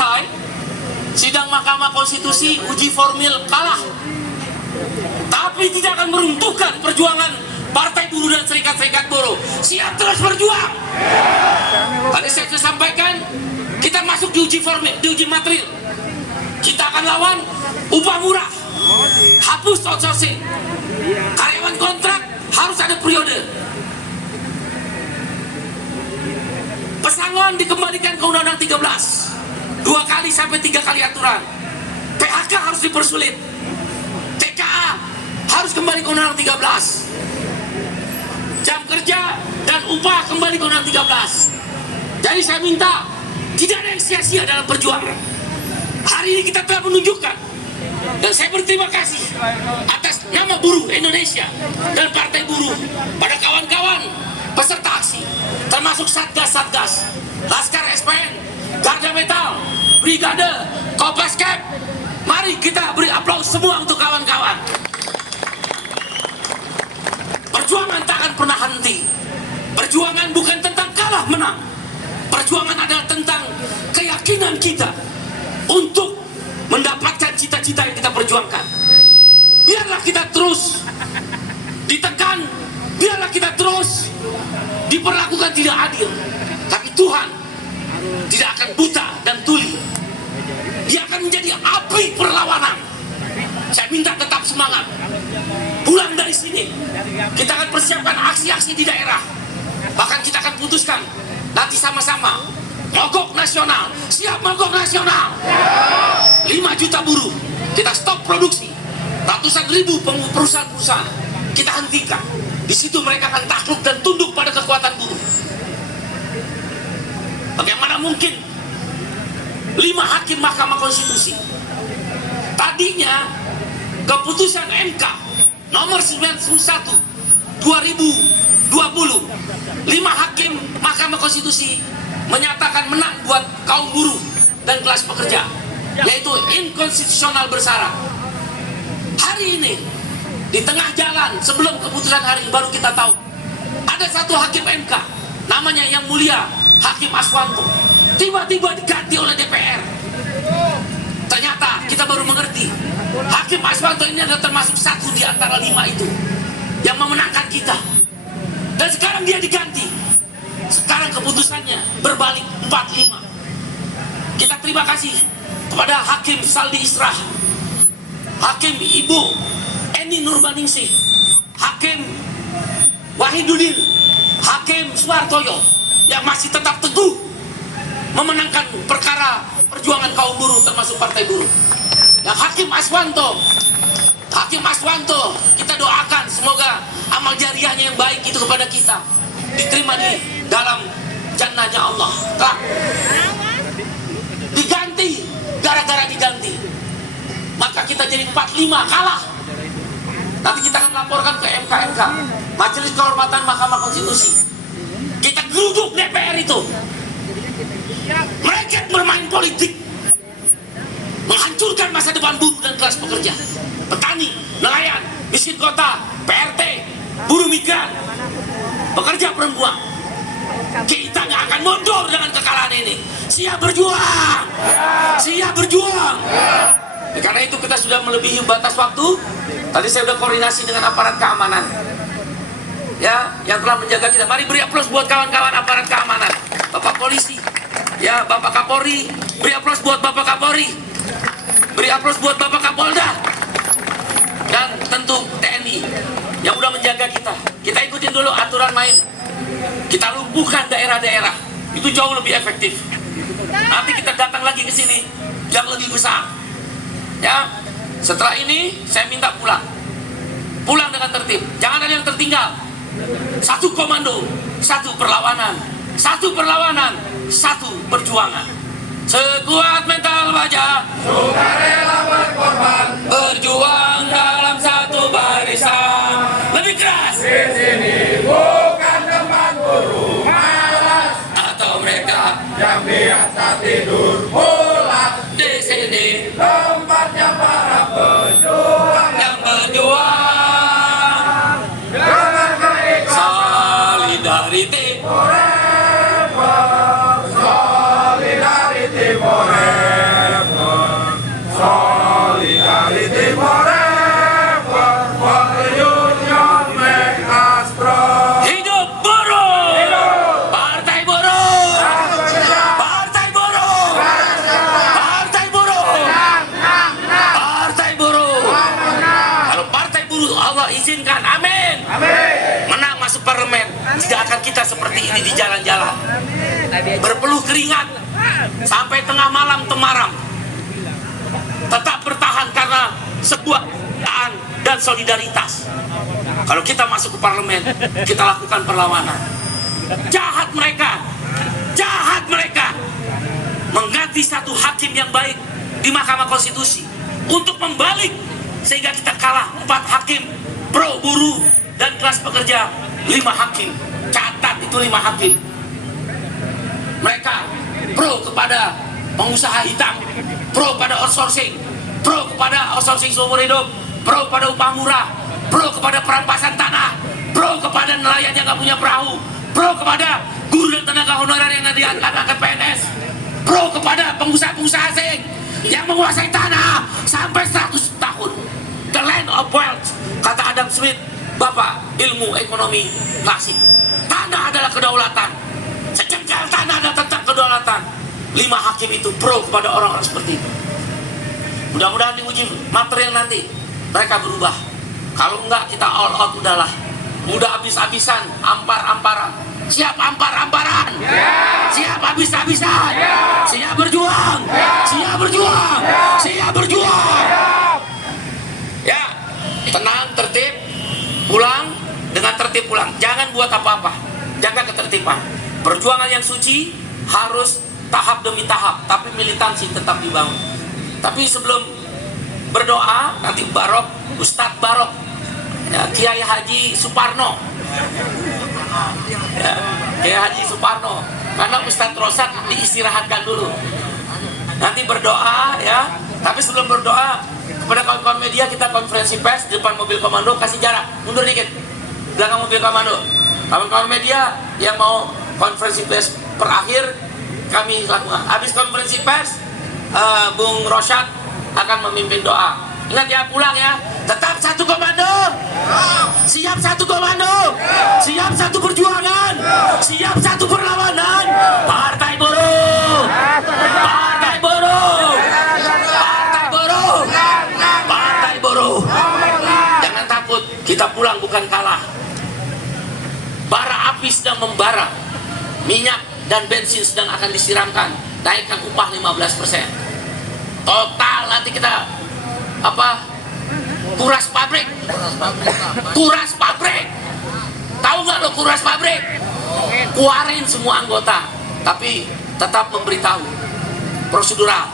selesai, sidang Mahkamah Konstitusi uji formil kalah, tapi tidak akan meruntuhkan perjuangan Partai Buruh dan serikat-serikat buruh. Siap terus berjuang. Tadi saya sudah sampaikan, kita masuk di uji formil, di uji material. Kita akan lawan upah murah, hapus outsourcing, karyawan kontrak harus ada periode, pesangon dikembalikan ke Undang-Undang 13, 2 kali sampai 3 kali aturan, PHK harus dipersulit, TKA harus kembali ke Undang-Undang 13, jam kerja dan upah kembali ke Undang-Undang 13. Jadi saya minta tidak ada yang sia-sia dalam perjuangan. Hari ini kita telah menunjukkan, dan saya berterima kasih atas nama buruh Indonesia dan Partai Buruh pada kawan-kawan peserta aksi, termasuk Satgas-Satgas, Laskar SPN, Garda Metal, Brigade, Kopaskep. Mari kita beri aplaus semua untuk kawan-kawan. Perjuangan tak akan pernah henti. Perjuangan bukan tentang kalah menang. Perjuangan adalah tentang keyakinan kita untuk mendapatkan cita-cita yang kita perjuangkan. Biarlah kita terus ditekan, biarlah kita terus diperlakukan tidak adil, tapi Tuhan tidak akan buta dan tuli. Dia akan menjadi api perlawanan. Saya minta tetap semangat. Pulang dari sini, kita akan persiapkan aksi-aksi di daerah. Bahkan kita akan putuskan nanti sama-sama mogok nasional. Siap mogok nasional? 5 juta buruh kita stop produksi. Ratusan ribu perusahaan-perusahaan kita hentikan. Di situ mereka akan takluk dan tunduk pada kekuatan buruh. Bagaimana mungkin 5 hakim Mahkamah Konstitusi, tadinya keputusan MK nomor 91 2020, 5 hakim Mahkamah Konstitusi menyatakan menang buat kaum buruh dan kelas pekerja, yaitu inkonstitusional bersyarat. Hari ini di tengah jalan sebelum keputusan hari ini baru kita tahu ada satu hakim MK namanya yang mulia Hakim Aswanto tiba-tiba diganti oleh DPR. Ternyata kita baru mengerti Hakim Aswanto ini adalah termasuk satu di antara 5 itu yang memenangkan kita. Dan sekarang dia diganti. Sekarang keputusannya berbalik 4-5. Kita terima kasih kepada Hakim Saldi Isra, Hakim Ibu Eni Nurbaningsih, Hakim Wahidudin, Hakim Suhartoyo yang masih tetap teguh memenangkan perkara perjuangan kaum buruh termasuk Partai Buruh. Yang Hakim Aswanto, kita doakan semoga amal jariahnya yang baik itu kepada kita diterima di dalam jannahnya Allah. Diganti, gara-gara diganti maka kita jadi 4-5 kalah. Nanti kita akan laporkan ke MK, Majelis Kehormatan Mahkamah Konstitusi. Kita geruduk DPR itu. Mereka bermain politik, menghancurkan masa depan buruh dan kelas pekerja, petani, nelayan, miskin kota, PRT, buruh migran, pekerja perempuan. Kita nggak akan mundur dengan kekalahan ini. Siap berjuang, siap berjuang. Karena itu kita sudah melebihi batas waktu. Tadi saya sudah koordinasi dengan aparat keamanan, ya, yang telah menjaga kita. Mari beri aplaus buat kawan-kawan aparat keamanan, Bapak Polisi, ya, Bapak Kapolri. Beri aplaus buat Bapak Kapolri. Beri aplaus buat Bapak Kapolda. Dan tentu TNI yang udah menjaga kita. Kita ikutin dulu aturan main. Kita lumpuhkan daerah-daerah. Itu jauh lebih efektif. Nanti kita datang lagi ke sini yang lebih besar. Ya, setelah ini saya minta pulang. Pulang dengan tertib. Jangan ada yang tertinggal. 1 komando, 1 perlawanan. 1 perlawanan, 1 perjuangan. Sekuat mental baja, sukarela berkorban, berjuang dalam 1 barisan. Lebih keras. Di sini bukan tempat buruh malas, atau mereka yang biasa tidur pulas. Di sini tempatnya para pejuang yang berjuang dengan keikhlasan. Solidarity forever, solidarity forever. Allah izinkan, amin. Menang masuk parlemen, tidak akan kita seperti ini di jalan-jalan, berpeluh keringat sampai tengah malam temaram. Tetap bertahan karena sebuah keadaan dan solidaritas. Kalau kita masuk ke parlemen, kita lakukan perlawanan. Jahat mereka mengganti satu hakim yang baik di Mahkamah Konstitusi untuk membalik sehingga kita kalah 4 hakim pro buruh dan kelas pekerja, 5 hakim. Catat itu 5 hakim. Mereka pro kepada pengusaha hitam, pro pada outsourcing, pro kepada outsourcing seumur hidup, pro pada upah murah, pro kepada perampasan tanah, pro kepada nelayan yang gak punya perahu, pro kepada guru dan tenaga honorer yang diangkat PNS, pro kepada pengusaha-pengusaha asing yang menguasai tanah sampai 100 tahun. The land of wealth, kata Adam Smith, bapak ilmu ekonomi klasik. Tanah adalah kedaulatan. Sejengkal tanah adalah tentang kedaulatan. 5 hakim itu pro kepada orang-orang seperti itu. Mudah-mudahan di uji material nanti mereka berubah. Kalau enggak, kita all out udahlah. Udah habis-habisan, ampar-amparan. Siap ampar-amparan? Siap habis-habisan? Siap berjuang? Siap berjuang? Siap berjuang? Ya, tenang, tertib, pulang dengan tertib pulang. Jangan buat apa-apa, jaga ketertiban. Perjuangan yang suci harus tahap demi tahap, tapi militansi tetap dibangun. Tapi sebelum berdoa, nanti Barok, Ustadz Barok, ya, Kiai Haji Suparno, ya, Kiai Haji Suparno, karena Ustadz Rosak diistirahatkan dulu. Nanti berdoa ya, tapi sebelum berdoa kepada kawan-kawan media kita konferensi pers di depan mobil komando, kasih jarak, mundur dikit, belakang mobil komando. Kawan-kawan media yang mau konferensi pers perakhir kami lakukan. Habis konferensi pers, Bung Rosyad akan memimpin doa. Ingat ya, pulang ya, tetap satu komando, siap satu komando, siap satu perjuangan, siap satu perlawanan. Partai Buruh, Partai Buruh, Partai Buruh, Partai Buruh. Jangan takut, kita pulang bukan kalah. Bara api sedang membara, minyak dan bensin sedang akan disiramkan, naikkan upah 15%. Total nanti kita kuras pabrik. Kuras pabrik. Tahu nggak lo kuras pabrik? Keluarin semua anggota, tapi tetap memberitahu prosedural.